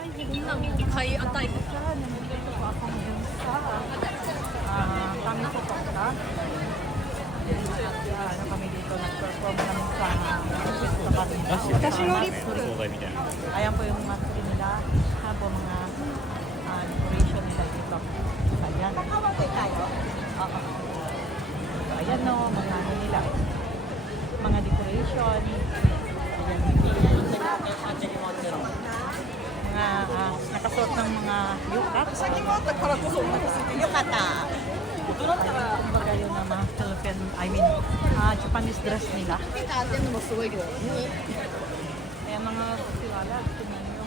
Kay Atay. Nandito po ako ngayon sa kami sa Tokta. Ano kami dito, nag-perform kami sa festival. そうだみたいな。 Ayan po yung matsuri nila. Ayan po mga decoration nila dito. Ayan. Oo. Ayan no, mga ano nila. Mga decoration. Ayan. Mga nakasuot ng mga yukat. Yukata. Kumbaga yun na mga Philippine, Japanese dress nila. Kaya mga festiwala, tingnan nyo.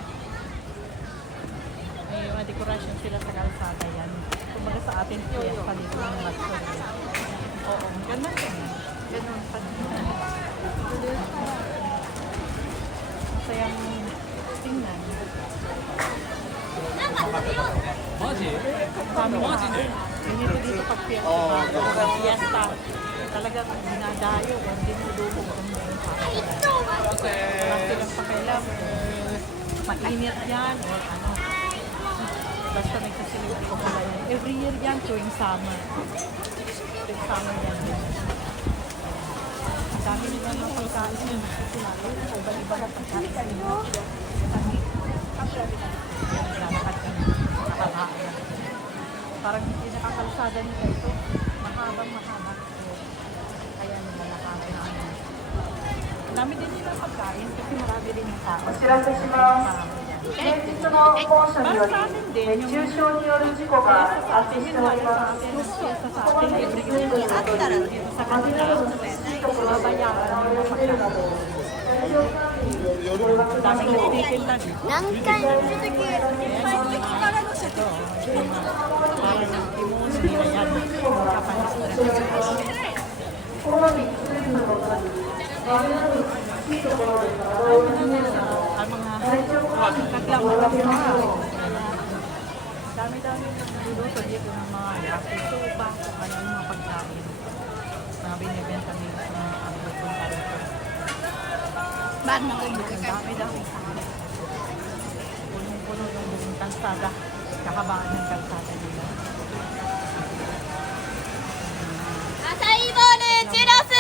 May mga decoration sila sa kalsada yan. Kumbaga sa atin siya pa dito ng matsuri. Oo, ganun yan. Ganun pa din. Masayang tingnan. マジ？ Maji dito pag fiesta. Talagang dinadayo. Hindi mo dumog ang mga tao. Wala silang pakialam. Mainit yan or ano. Basta nagsasilip ko pala yan. Every year yan tuwing summer. Tuwing summer yan. Ang dami nila ng pagkain yun. Iba-iba na pagkain nila. Naglalakad kami. Nakakain. Parang hindi nakakalsada nila ito. Mahabang mahaba. Kaya nila nakakain. Ang dami din nila pagkain kasi marami din yung tao. お知らせします。先日の猛暑により熱中症による事故が発生しております。こまめに水分を取り、風などの涼しいところで倒れるなど、体調管理に心がけましょう。何回も出てきて、からの人と。こまめに水分を取り、風などの涼しいところで体を休めるなど、 ang mga 体調管理に心がけましょう。 dami-dami ng luluto dito ng mga yakisoba, ano yung mga pagkain. Mga binibenta nila sa mga pagpunta rito. Bakit na kayo Ang dami-dami sa amin. Punong-puno yung buong kalsada. Kahabaan ng kalsada nila. アサイーボールチュロス